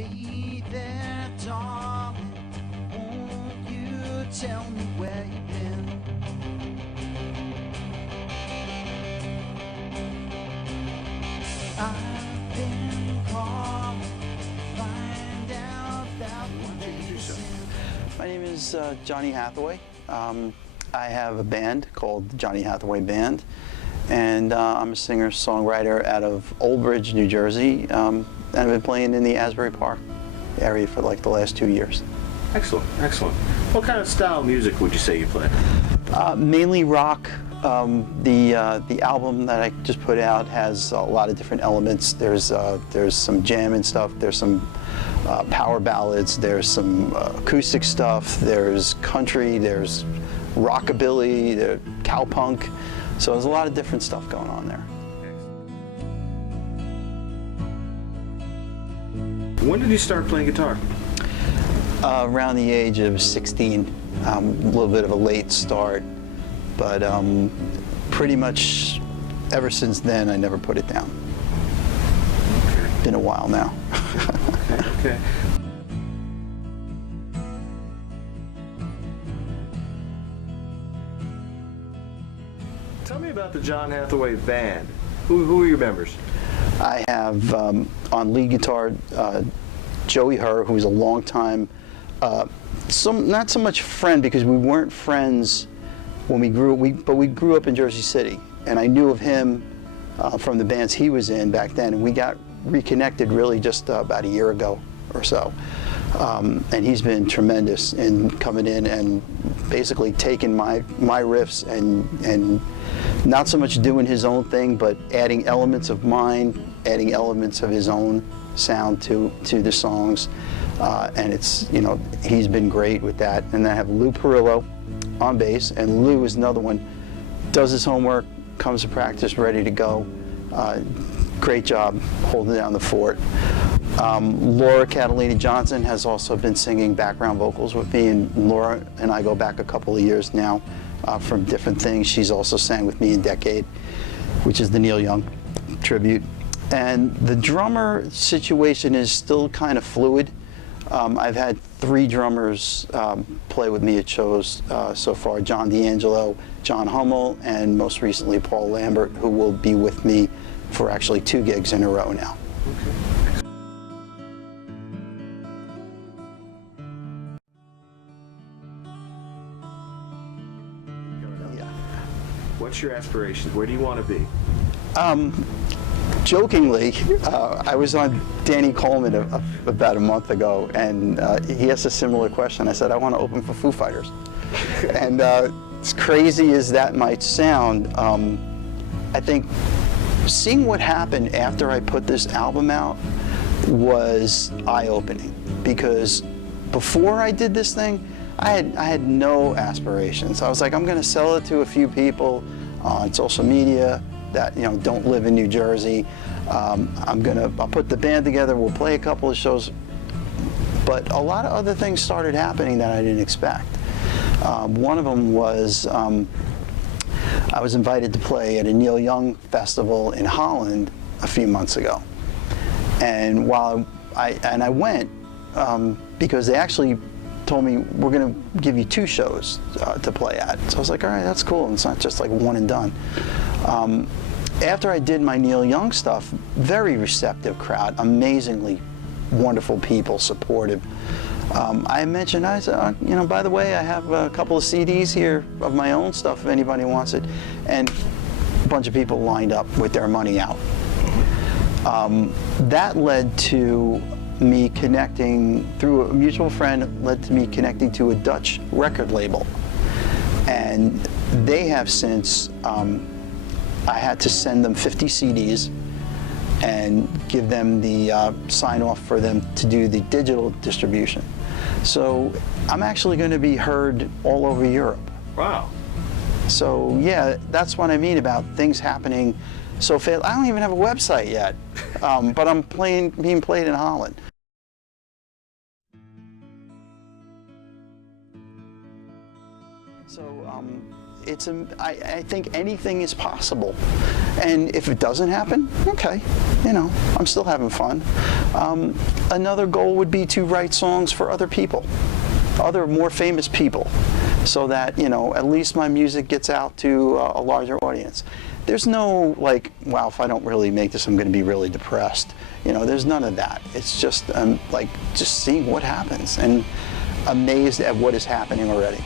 Hey there, darling, won't you tell me where you've been? I've been calling, find out about what they send. My name is Johnny Hathaway. I have a band called Johnny Hathaway Band, and I'm a singer-songwriter out of Old Bridge, New Jersey. And I've been playing in the Asbury Park area for like the last 2 years. Excellent, excellent. What kind of style of music would you say you play? Mainly rock. The album that I just put out has a lot of different elements. There's some jam and stuff. There's some power ballads. There's some acoustic stuff. There's country. There's rockabilly. There's cowpunk. So there's a lot of different stuff going on there. When did you start playing guitar? Around the age of 16. A little bit of a late start, but pretty much ever since then I never put it down. Okay. Been a while now. Okay. Tell me about the John Hathaway Band. Who are your members? I have on lead guitar Joey Herr, who's a long time, not so much friend because we weren't friends when we grew up in Jersey City, and I knew of him from the bands he was in back then, and we got reconnected really just about a year ago or so. And he's been tremendous in coming in and basically taking my riffs and not so much doing his own thing, but adding elements of mine, adding elements of his own sound to the songs. And it's, you know, he's been great with that. And then I have Lou Perillo on bass, and Lou is another one, does his homework, comes to practice ready to go. Great job holding down the fort. Laura Catalina Johnson has also been singing background vocals with me, and Laura and I go back a couple of years now from different things. She's also sang with me in Decade, which is the Neil Young tribute. And the drummer situation is still kind of fluid. I've had 3 drummers play with me at shows so far: John D'Angelo, John Hummel, and most recently Paul Lambert, who will be with me for actually 2 gigs in a row now. Okay. Yeah. What's your aspirations? Where do you want to be? Jokingly, I was on Danny Coleman about a month ago, and he asked a similar question. I said, I want to open for Foo Fighters. And as crazy as that might sound, I think seeing what happened after I put this album out was eye-opening, because before I did this thing, I had no aspirations. I was like, I'm going to sell it to a few people on social media that, you know, don't live in New Jersey. I'll put the band together, we'll play a couple of shows. But a lot of other things started happening that I didn't expect. One of them was I was invited to play at a Neil Young festival in Holland a few months ago. And while I went because they actually told me, we're going to give you 2 shows to play at. So I was like, all right, that's cool. It's not just like one and done. After I did my Neil Young stuff, very receptive crowd, amazingly wonderful people, supportive. I mentioned, I said, you know, by the way, I have a couple of CDs here of my own stuff if anybody wants it. And a bunch of people lined up with their money out. That led to me connecting, through a mutual friend, led to me connecting to a Dutch record label. And they have since, I had to send them 50 CDs and give them the sign off for them to do the digital distribution. So I'm actually going to be heard all over Europe. Wow. So yeah, that's what I mean about things happening so fast. I don't even have a website yet, but I'm being played in Holland. So I think anything is possible, and if it doesn't happen, okay, you know, I'm still having fun. Another goal would be to write songs for other people, other more famous people, so that, you know, at least my music gets out to a larger audience. There's no like, wow, if I don't really make this, I'm going to be really depressed. You know, there's none of that. It's just like just seeing what happens and amazed at what is happening already.